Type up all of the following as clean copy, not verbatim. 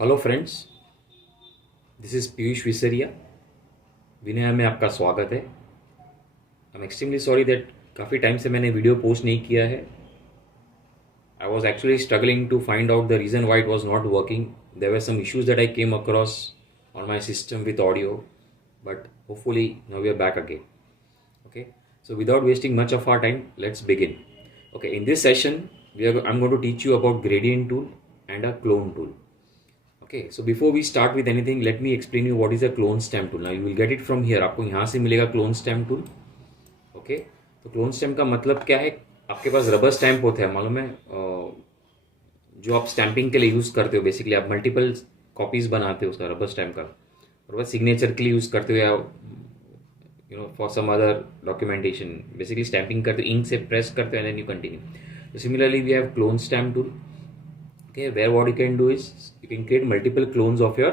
Hello friends, this is Piyush Visaria. Vinay में आपका स्वागत है। I am extremely sorry that काफ़ी टाइम से मैंने वीडियो पोस्ट नहीं किया है। I was actually struggling to find out the reason why it was not working. There were some issues that I came across on my system with audio, but hopefully now we are back again. Okay, so without wasting much of our time, let's begin. Okay, in this session I'm going to teach you about gradient tool and a clone tool. Okay, so before we start with anything, let me explain you what is a clone stamp tool. Now you will get it from here. आपको यहाँ से मिलेगा clone stamp tool. Okay, तो clone stamp का मतलब क्या है? आपके पास रबर स्टैम्प होता है, मालूम है, जो आप स्टैंपिंग के लिए यूज़ करते हो. बेसिकली आप मल्टीपल कॉपीज बनाते हो उसका, रबर स्टैम्प का, और वह सिग्नेचर के लिए यूज़ करते हो या for some other documentation. Basically stamping करते हो, इंक से प्रेस करते हो and then you continue. So similarly we have clone stamp tool. Okay, where what you can do is you can create multiple clones of your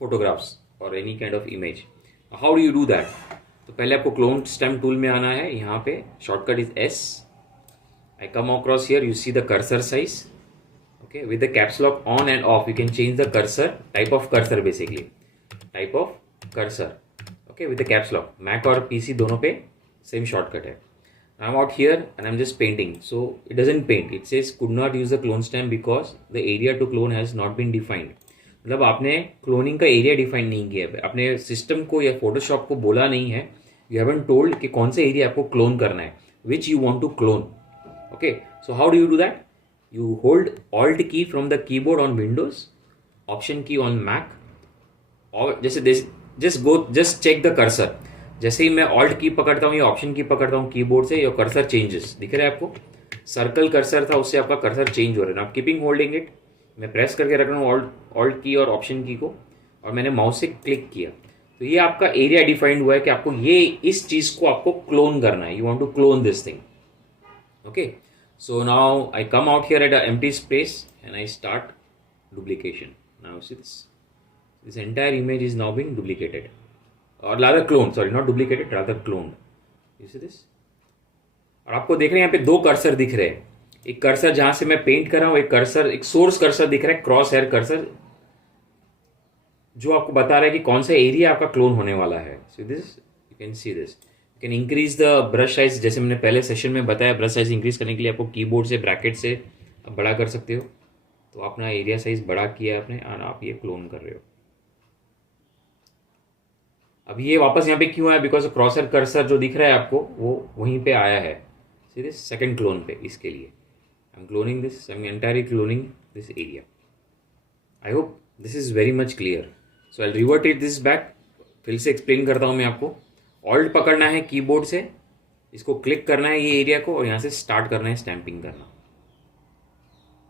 photographs or any kind of image. How do you do that? तो पहले आपको clone stamp tool में आना है. यहाँ पे shortcut is S. I come across here, you see the cursor size. Okay, with the caps lock on and off you can change the cursor, type of cursor basically, type of cursor. Okay, with the caps lock. Mac और PC दोनों पे same shortcut है. I'm out here and I'm just painting. So it doesn't paint. It says could not use the clone stamp because the area to clone has not been defined. मतलब आपने क्लोनिंग का area define नहीं किया है, अपने सिस्टम को या फोटोशॉप को बोला नहीं है. यू हैवंट टोल्ड कि कौन से एरिया आपको क्लोन करना है, which you want to clone. Okay, so how do you do that? You hold alt key from the keyboard on Windows, option key on Mac, और जैसे जस्ट चेक द कर्सर. जैसे ही मैं ऑल्ट की पकड़ता हूँ या ऑप्शन की पकड़ता हूँ कीबोर्ड से, योर कर्सर चेंजेस. दिख रहा है आपको? सर्कल कर्सर था, उससे आपका कर्सर चेंज हो रहा है. आप कीपिंग होल्डिंग इट. मैं प्रेस करके रख रहा हूँ ऑल्ट की और ऑप्शन की को, और मैंने माउस से क्लिक किया, तो ये आपका एरिया डिफाइंड हुआ है कि आपको ये इस चीज को आपको क्लोन करना है. You want to clone this thing. Okay, so now I come out here at a empty space and I start duplication. Now see this entire image is now being duplicated, or rather cloned, sorry, not duplicated, rather cloned. You see this? और आपको देख रहे हैं यहाँ पे दो कर्सर दिख रहे हैं. एक कर्सर जहां से मैं पेंट कर रहा हूं, एक कर्सर, एक सोर्स कर्सर दिख रहा है, क्रॉस हेयर कर्सर, जो आपको बता रहा है कि कौन सा एरिया आपका क्लोन होने वाला है. So this you can see this. You can increase the brush size. जैसे मैंने पहले सेशन में बताया, ब्रश साइज इंक्रीज करने के लिए आपको कीबोर्ड से, ब्रैकेट से आप बड़ा कर सकते हो. तो अपना एरिया साइज बड़ा किया आपने और आप ये क्लोन कर रहे हो. अब ये वापस यहाँ पे क्यों आया? बिकॉज क्रॉसर कर्सर जो दिख रहा है आपको, वो वहीं पे आया है. सीधे सेकंड क्लोन पे. इसके लिए I am cloning this, I am entirely cloning this area. I hope this is very much clear. So I revert it this back. फिर से एक्सप्लेन करता हूँ मैं आपको. ऑल्ट पकड़ना है कीबोर्ड से, इसको क्लिक करना है ये एरिया को, और यहाँ से स्टार्ट करना है स्टैंपिंग करना.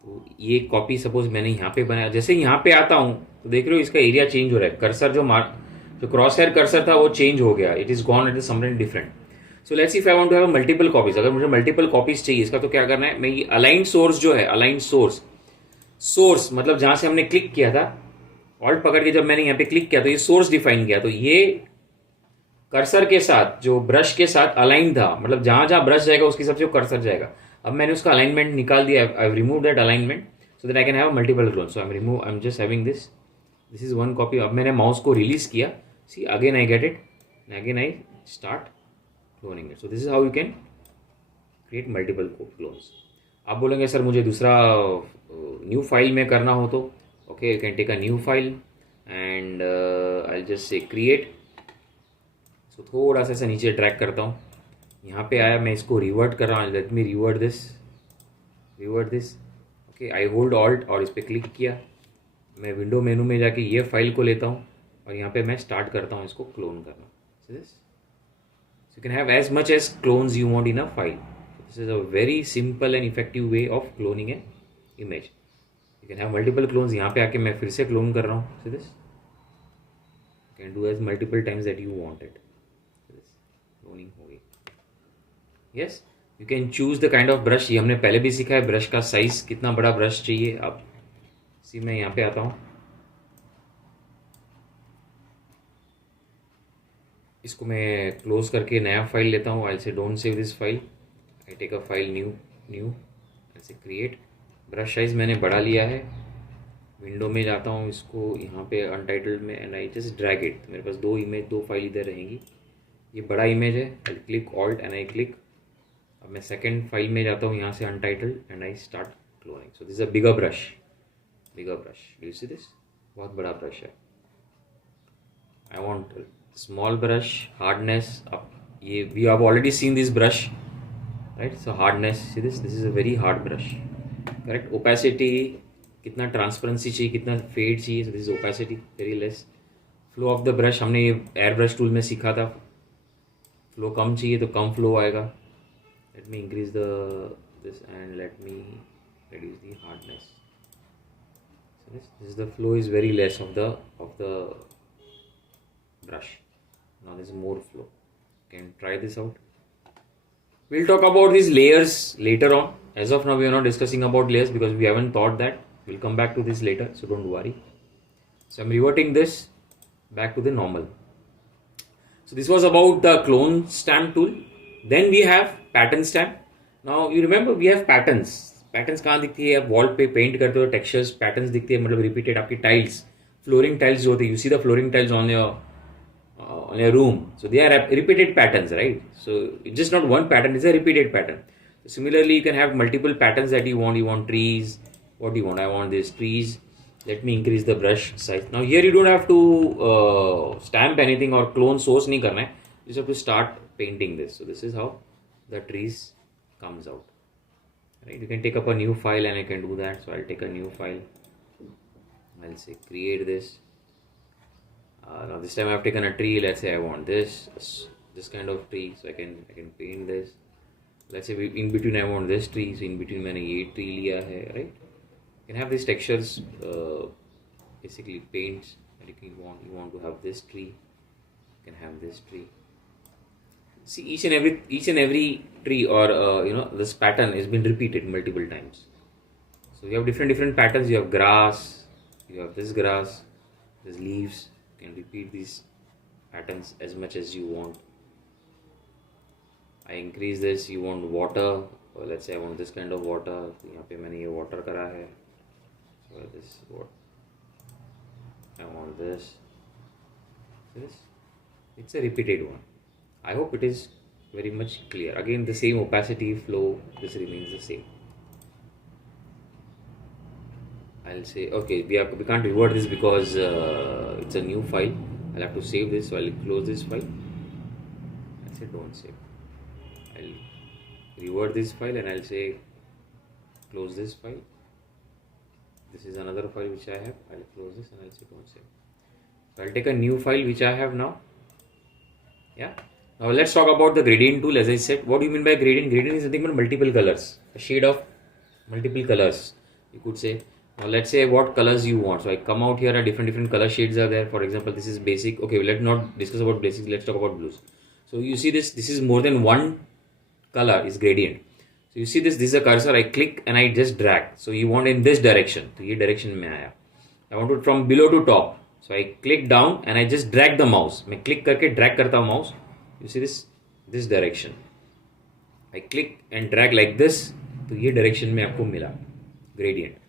तो ये कॉपी सपोज मैंने यहाँ पे बनाया. जैसे यहाँ पे आता हूँ तो देख रहे हो इसका एरिया चेंज हो रहा है. कर्सर जो क्रॉस हेयर कर्सर था वो चेंज हो गया. It is gone, it is something different. So let's see if I want to have multiple copies. अगर मुझे मल्टीपल कॉपीज चाहिए इसका, तो क्या करना है? मैं ये अलाइन सोर्स जो है, अलाइन सोर्स मतलब जहां से हमने क्लिक किया था, ऑल्ट पकड़ के जब मैंने यहाँ पे क्लिक किया तो ये सोर्स डिफाइन किया. तो ये कर्सर के साथ, जो ब्रश के साथ अलाइन था, मतलब जहां जहां ब्रश जाएगा उसके हिसाब से कर्सर जाएगा. अब मैंने उसका अलाइनमेंट निकाल दिया. I remove that alignment so that I can have multiple clone. So I am just having this is one copy. अब मैंने माउस को रिलीज किया. See, again I get it, and again I start cloning it. So this is how you can create multiple clones. आप बोलेंगे सर मुझे दूसरा new file में करना हो तो okay, you can take a new file and I just say create. So थोड़ा सा ऐसा नीचे ड्रैग करता हूँ. यहाँ पे आया, मैं इसको रिवर्ट कर रहा हूँ. Let me revert this. Okay, I hold alt और इस पर क्लिक किया. मैं विंडो मेनू में जाके ये फाइल को लेता हूँ और यहाँ पे मैं स्टार्ट करता हूँ इसको क्लोन करना. You can have as much as clones you want in a file. This is a very simple and effective way of cloning an image. You can have multiple clones. यहाँ पे आके मैं फिर से क्लोन कर रहा हूँ. This you can do as multiple times that you wanted. Cloning हो गई. Yes, you can choose the kind of brush. ये हमने पहले भी सीखा है, ब्रश का साइज कितना बड़ा ब्रश चाहिए. अब सी मैं यहाँ पे आता हूँ, इसको मैं क्लोज करके नया फाइल लेता हूँ. I say don't save this file, I take a file new ऐसे क्रिएट. ब्रश साइज मैंने बढ़ा लिया है. विंडो में जाता हूँ, इसको यहाँ पे अनटाइटल्ड में, and I just drag it. मेरे पास दो इमेज, दो फाइल इधर रहेंगी। ये बड़ा इमेज है, I click alt and I click. अब मैं सेकेंड फाइल में जाता हूँ, यहाँ से untitled, and I start cloning. So this is a bigger brush, bigger brush, do you see this? बहुत बड़ा ब्रश है। I want small brush, hardness. अब ये we have already seen this brush, right? So hardness, see this, this is a very hard brush, correct? Opacity, कितना transparency चाहिए, कितना फेड चाहिए, this is opacity very less. Flow of the brush हमने ये air brush tool में सीखा था, फ्लो कम चाहिए तो कम फ्लो आएगा। Let me increase the this and let me reduce the hardness. So this is the flow is very less of the brush. Now there's more flow. You can try this out. We'll talk about these layers later on. As of now we are not discussing about layers because we haven't thought that. We'll come back to this later, so don't worry. So I'm reverting this back to the normal. So this was about the clone stamp tool. Then we have pattern stamp. Now you remember we have patterns. Patterns कहाँ दिखती है? आप वॉल पे पेंट करते हो, textures patterns दिखती है, मतलब रिपीटेड आपकी टाइल्स, फ्लोरिंग टाइल्स जो होती है, you see the flooring tiles on your room, so they are repeated patterns, right? So it's just not one pattern, it's a repeated pattern. Similarly, you can have multiple patterns that you want. You want trees. What do you want? I want these trees. Let me increase the brush size. Now here you don't have to stamp anything or clone source नहीं करना है. You just have to start painting this. So this is how the trees comes out. Right? You can take up a new file and I can do that. So I'll take a new file. I'll say create this. Now this time I've taken a tree. Let's say I want this kind of tree. So I can paint this. Let's say in between I want this tree. So in between मैंने ये tree लिया है, right? You can have these textures, basically paints. And you want to have this tree. You can have this tree. See, each and every tree or this pattern has been repeated multiple times. So you have different patterns. You have grass, you have this grass, there's leaves. You can repeat these patterns as much as you want. I increase this. You want water, or let's say I want this kind of water. So यहाँ पे मैंने ये water करा है. So this what I want this. It's a repeated one. I hope it is very much clear. Again, the same opacity, flow, this remains the same. I'll say, okay, we can't revert this because it's a new file. I'll have to save this, so I'll close this file. I'll say don't save. I'll revert this file and I'll say close this file. This is another file which I have. I'll close this and I'll say don't save. So I'll take a new file which I have now. Yeah. Now let's talk about the gradient tool. As I said, what do you mean by gradient? Gradient is nothing but multiple colors, a shade of multiple colors, you could say. Now let's say what colors you want. So I come out here, different color shades are there. For example, this is basic. Okay, let's not discuss about basics. Let's talk about blues. So you see this is more than one color is gradient. So you see this is a cursor. I click and I just drag. So you want in this direction. So ये direction में आया. I want it from below to top. So I click down and I just drag the mouse. मैं click करके drag करता हूँ mouse. You see this direction. I click and drag like this. तो ये direction में आपको मिला gradient.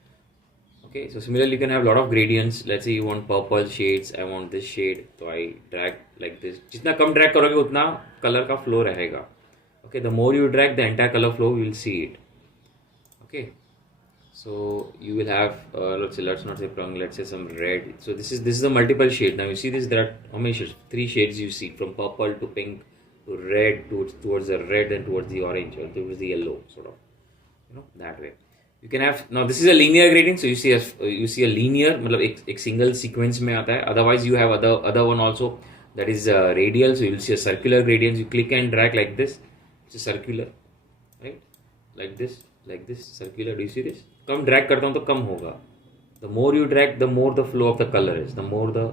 Okay, so similarly you can have a lot of gradients. Let's say you want purple shades. I want this shade. So I drag like this. जितना कम drag करोगे उतना color का flow रहेगा. Okay, the more you drag, the entire color flow you will see it. Okay, so you will have let's not say plum. Let's say some red. So this is the multiple shade. Now you see this. There are how many shades? 3 shades you see, from purple to pink to red towards the red and towards the orange or towards the yellow, sort of, that way. You can have, now this is a linear gradient. So you see a linear, मतलब एक single sequence में आता है. Otherwise you have other one also, that is radial. So you will see a circular gradient. You click and drag like this. It's a circular, right? Like this circular. Do you see this? कम drag करता हूँ तो कम होगा. The more you drag, the more the flow of the color is, the more the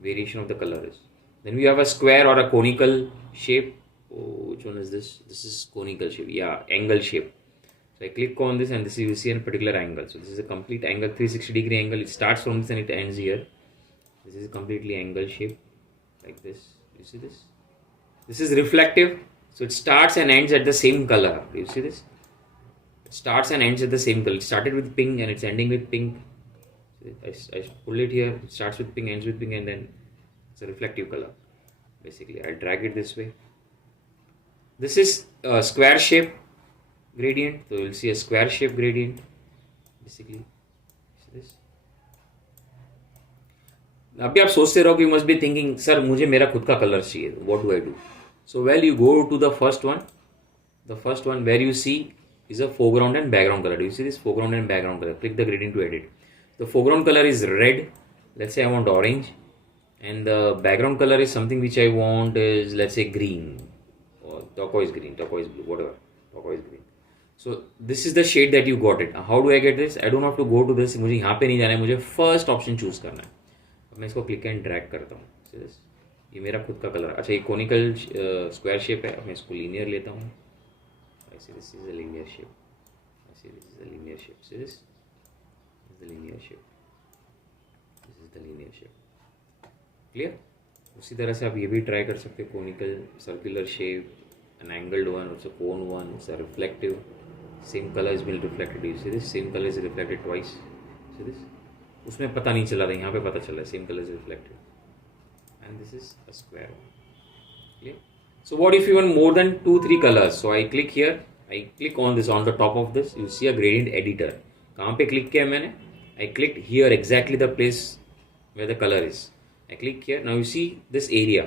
variation of the color is. Then we have a square or a conical shape. Oh, which one is this? This is conical shape. Yeah, angle shape. So I click on this and this you see a particular angle. So this is a complete angle, 360-degree angle. It starts from this and it ends here. This is a completely angle shape, like this. You see this? This is reflective. So it starts and ends at the same color. Do you see this? It starts and ends at the same color. It started with pink and it's ending with pink. I pull it here, it starts with pink, ends with pink, and then it's a reflective color. Basically, I drag it this way. This is a square shape gradient, so you'll see a square shape gradient. Basically, this. अभी आप सोचते रहो कि must be thinking sir मुझे मेरा खुद का colour चाहिए, what do I do? So well you go to the first one where you see is a foreground and background color. Do you see this foreground and background color? Click the gradient to edit. The foreground color is red. Let's say I want orange, and the background color is something which I want is, let's say, green or turquoise green, turquoise blue, whatever, turquoise green. So this is the shade that you got it. How do I get this? I don't have to go to this. मुझे यहाँ पे नहीं जाना है, मुझे first option choose करना है. अब मैं इसको click and drag करता हूँ. See this? ये मेरा खुद का कलर. अच्छा, ये conical square shape है. अब मैं इसको linear लेता हूँ. I see this is a linear shape. See this is a linear shape. See this? This is the linear shape. This is the linear shape. Clear? उसी तरह से आप ये भी ट्राई कर सकते हैं. Conical, circular shape, an angled one, it's a cone one, it's a reflective. Same color is being reflected. You see this? Same color is reflected twice. See this? उसमें पता नहीं चला था, यहाँ पे पता चला है. Same color is reflected. And this is a square one. Clear? So what if you want more than 2-3 colors? So I click here. I click on this, on the top of this, you see a gradient editor. कहाँ पे click किया मैंने? I clicked here, exactly the place where the color is. I click here. Now you see this area.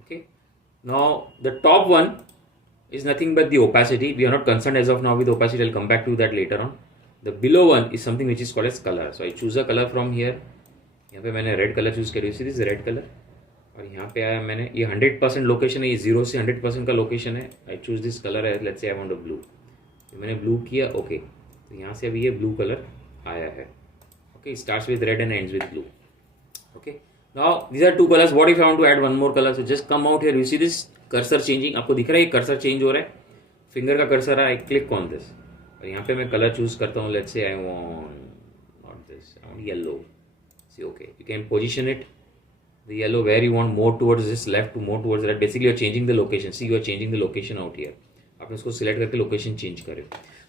Okay. Now the top one is nothing but the opacity. We are not concerned as of now with opacity. I'll come back to that later on. The below one is something which is called as color. So I choose a color from here. यहाँ पे मैंने red color choose किया. You see this red color. और यहाँ पे आया मैंने, ये 100% लोकेशन है, ये 0 से 100% का लोकेशन है. आई चूज दिस कलर है, let's say I want a blue. मैंने ब्लू किया, ओके. तो यहाँ से अभी ये ब्लू कलर आया है. Okay, starts with red and ends with blue. Okay, now these are 2 colours. What if I want to add one more colour? So just come out here. You see this cursor changing. आपको दिख रहा है ये cursor change हो रहा है, फिंगर का कर्सर है. आई क्लिक ऑन दिस और यहाँ पे मैं कलर चूज करता हूँ. Let's say I want not this, I want yellow. See okay, you can position it the yellow where you want, more towards this left to more towards right. Basically you are changing the location. See, you are changing the location out here. आपने उसको सिलेक्ट करके location change करें.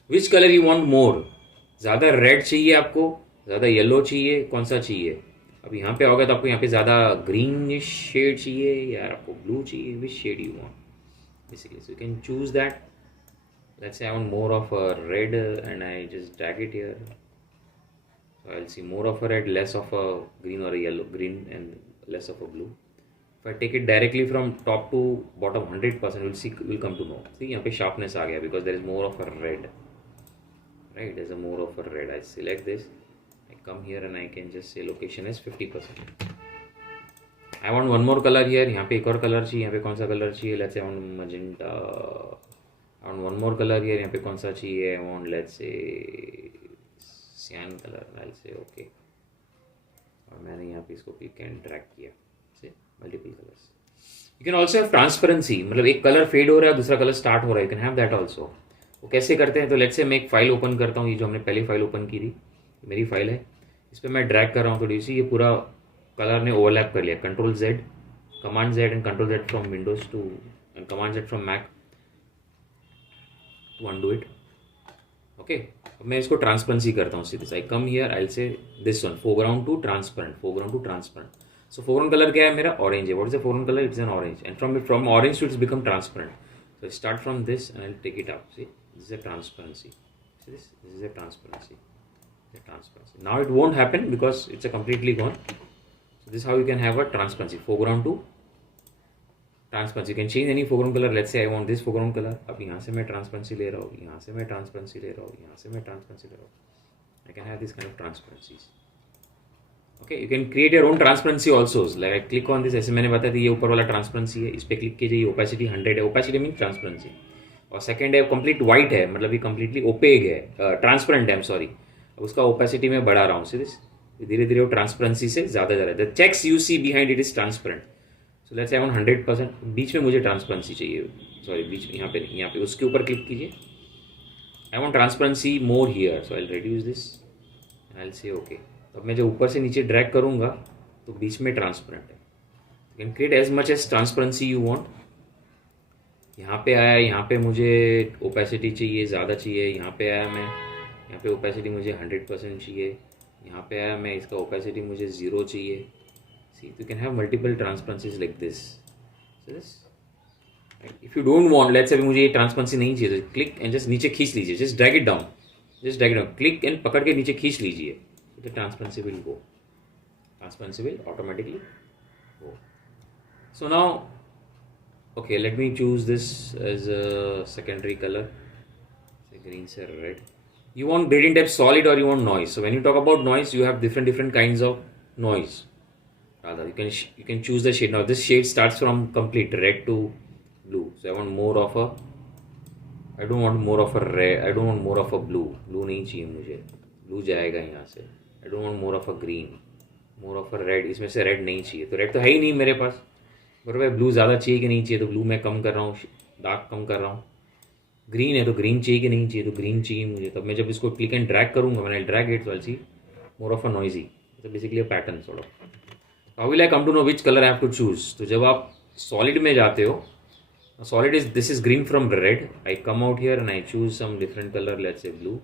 Which colour you want more? ज़्यादा रेड चाहिए आपको, ज़्यादा येलो चाहिए, कौन सा चाहिए? अब यहाँ पे आओगे तो आपको यहाँ पे ज़्यादा ग्रीन शेड चाहिए या आपको ब्लू चाहिए? Which shade you want basically. So you can choose that. Let's say I want more of a red and I just drag it here. So I'll see more of a red, less of a green or a yellow, green and less of a blue. If I take it directly from top to bottom 100%, we'll see, we'll come to know. See, यहाँ पे sharpness आ गया because there is more of a red. Right, there's a more of a red. I select this. I come here and I can just say location is 50%. I want one more color here. यहाँ पे एक और color चाहिए. यहाँ पे कौन सा color चाहिए? Let's say I want magenta. I want one more color here. यहाँ पे कौन सा चाहिए? I want, let's say, cyan color. I'll say okay. और मैंने यहाँ पे इसको क्लिक एंड ड्रैग किया. से multiple colours. You can also have transparency. मतलब एक कलर फेड हो रहा है, दूसरा कलर स्टार्ट हो रहा है. You can have that also. वो कैसे करते हैं? तो लेट्स से मैं एक फाइल ओपन करता हूँ. ये जो हमने पहली फाइल ओपन की थी, मेरी फाइल है. इस पर मैं ड्रैग कर रहा हूँ. तो डी ये पूरा कलर ने ओवरलैप कर लिया. Control Z, command Z and control Z from Windows to and command Z from Mac to undo it. Okay, मैं इसको ट्रांसपेरेंसी करता हूँ सीधे. आई कम here, I say this one, foreground to transparent, foreground to transparent. So foreground colour क्या है मेरा? Orange है. What is the foreground colour? It's an orange. And from orange to it's become transparent. So start from this and I take it up. See, this is a transparency. See this is a transparency. Transparency. Now it won't happen because it's a completely gone. So this is how you can have a transparency. Foreground to transparency. You can change any foreground color. Let's say I want this foreground color. अब यहाँ से मैं transparency ले रहा हूँ, यहाँ से मैं transparency ले रहा हूँ, यहाँ से मैं transparency ले रहा हूँ. I can have this kind of transparencies. Okay, you can create your own transparency also. Like I click on this. ऐसे मैंने बताया था ये ऊपर वाला transparency है. इस पे क्लिक कीजिए. opacity 100 है. opacity means transparency. और second है complete white है, मतलब ये completely opaque है, transparent है. I'm sorry. उसका ओपेसिटी में बढ़ा रहा हूँ. सी दिस, धीरे धीरे वो ट्रांसपेरेंसी से ज़्यादा जा रहा है. The checks you see behind it is transparent. So let's say I want 100%. बीच में मुझे ट्रांसपेरेंसी चाहिए. सॉरी, बीच में यहाँ पे नहीं, यहाँ पे उसके ऊपर क्लिक कीजिए. I want transparency more here. So I will reduce this and I will say okay. अब मैं जब ऊपर से नीचे ड्रैग करूँगा तो बीच में ट्रांसपेरेंट है. You can create as much as transparency you want. यहाँ पे आया, यहाँ पे मुझे ओपेसिटी चाहिए, ज़्यादा चाहिए. यहाँ पे आया मैं, यहाँ पे ओपेसिटी मुझे 100% चाहिए. यहाँ पे आया मैं, इसका ओपेसिटी मुझे 0 चाहिए. See you can have multiple transparencies like this. If you don't want, let's say अभी मुझे ये ट्रांसपेरेंसी नहीं चाहिए, तो क्लिक एंड जस्ट नीचे खींच लीजिए, just drag it down, just drag it down, click and पकड़ के नीचे खींच लीजिए, तो transparency will go, transparency will automatically go. So now, okay, let me choose this as a secondary color. Say green, say red. You want gradient type solid or you want noise? So when you talk about noise, you have different kinds of noise. Rather, you can choose the shade. Now this shade starts from complete red to blue. So I want more of a. I don't want more of a red. I don't want more of a blue. Blue नहीं चाहिए मुझे. Blue जाएगा यहाँ से. I don't want more of a green. More of red, इसमें से रेड नहीं चाहिए, तो रेड तो है ही नहीं मेरे पास. बराबर, ब्लू ज़्यादा चाहिए कि नहीं चाहिए, तो ब्लू मैं कम कर रहा हूँ, डार्क कम कर रहा हूँ. ग्रीन है तो ग्रीन चाहिए कि नहीं चाहिए, तो ग्रीन चाहिए मुझे. तब मैं जब इसको क्लिक एंड ड्रैग करूँगा, मैंने ड्रैग इट, तो I see more of a noisy. तो basically pattern sort of. How will I come to know which colour I have to choose? तो जब आप सॉलिड में जाते हो, solid is this is green from red, I come out here and I choose some different colour, let's say blue.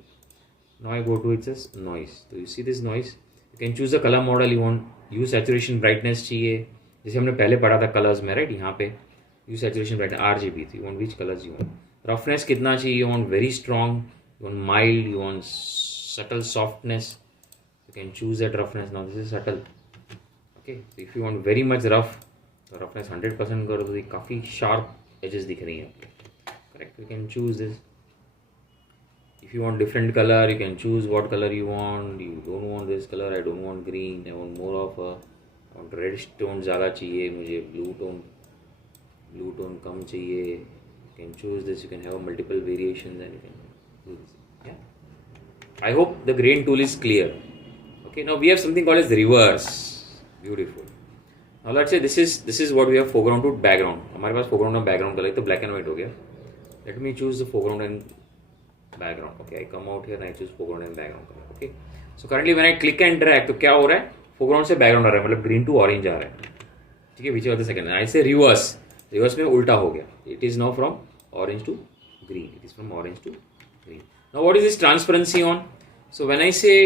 Now I go to its noise. तो you see this noise, you can choose the colour model you want. You saturation brightness चाहिए, जैसे हमने पहले पढ़ा था कलर्स में, राइट. यहाँ पे यू सैचुरेशन ब्राइटनेस RGB. तो you want which colours you want. Roughness कितना चाहिए, you want very strong, you want mild, you want subtle softness, you can choose that roughness. Now this is subtle. Okay, if you want very much rough, तो रफनेस 100% करो, तो काफ़ी sharp edges दिख रही हैं. Correct, you can choose this. If you want different color, you can choose what color you want. You don't want this color, I don't want green, I want more of a, I want red tone ज़्यादा चाहिए मुझे, blue tone कम चाहिए. You can choose this, you can have multiple variations and you can do this. Yeah, I hope the gradient tool is clear. Okay, now we have something called as reverse. Beautiful. Now let's say this is what we have foreground to background. हमारे पास foreground और background color तो black and white हो गया. Let me choose the foreground and background. Okay, I come out here and I choose foreground and background color. Okay, so currently when I click and drag, तो क्या हो रहा है, foreground से background आ रहा है, मतलब green to orange आ रहा है. ठीक है, which was the second. I say reverse. Reverse में उल्टा हो गया. It is now from orange to green. It is from orange to green. Now what is this transparency on? So when I say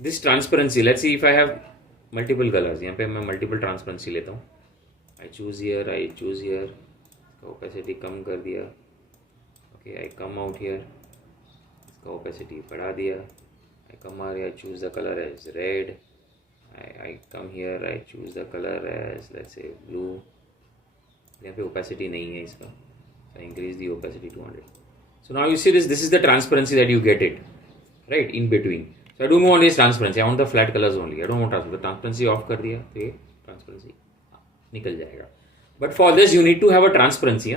this transparency, let's see if I have multiple colors. यहाँ पे मैं multiple transparency लेता हूँ. I choose here. Opacity कम कर दिया. Okay, I come out here. Opacity बढ़ा दिया. I come here, I choose the color as red. I come here, I choose the color as, let's say, blue. यहाँ पे opacity नहीं है इसका, so I increase the opacity to 100. So now you see this is the transparency that you get it, right, in between. So I don't want this transparency, I want the flat colors only. I don't want transparency. Transparency off कर दिया तो ये transparency निकल जाएगा. But for this you need to have a transparency.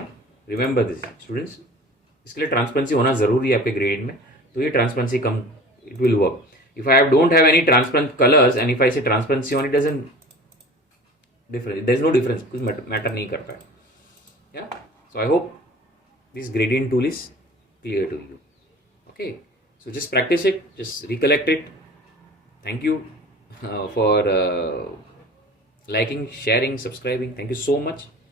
Remember this, students. इसके लिए ट्रांसपेरेंसी होना जरूरी है आपके ग्रेडियंट में, तो ये ट्रांसपेरेंसी कम, it will work. If I don't have any transparent colours and if I say transparency on, it doesn't difference, there is no difference, कुछ मैटर नहीं करता है. Yeah, so I hope this gradient tool is clear to you. Okay, so just practice it, just recollect it. Thank you for liking, sharing, subscribing. Thank you so much.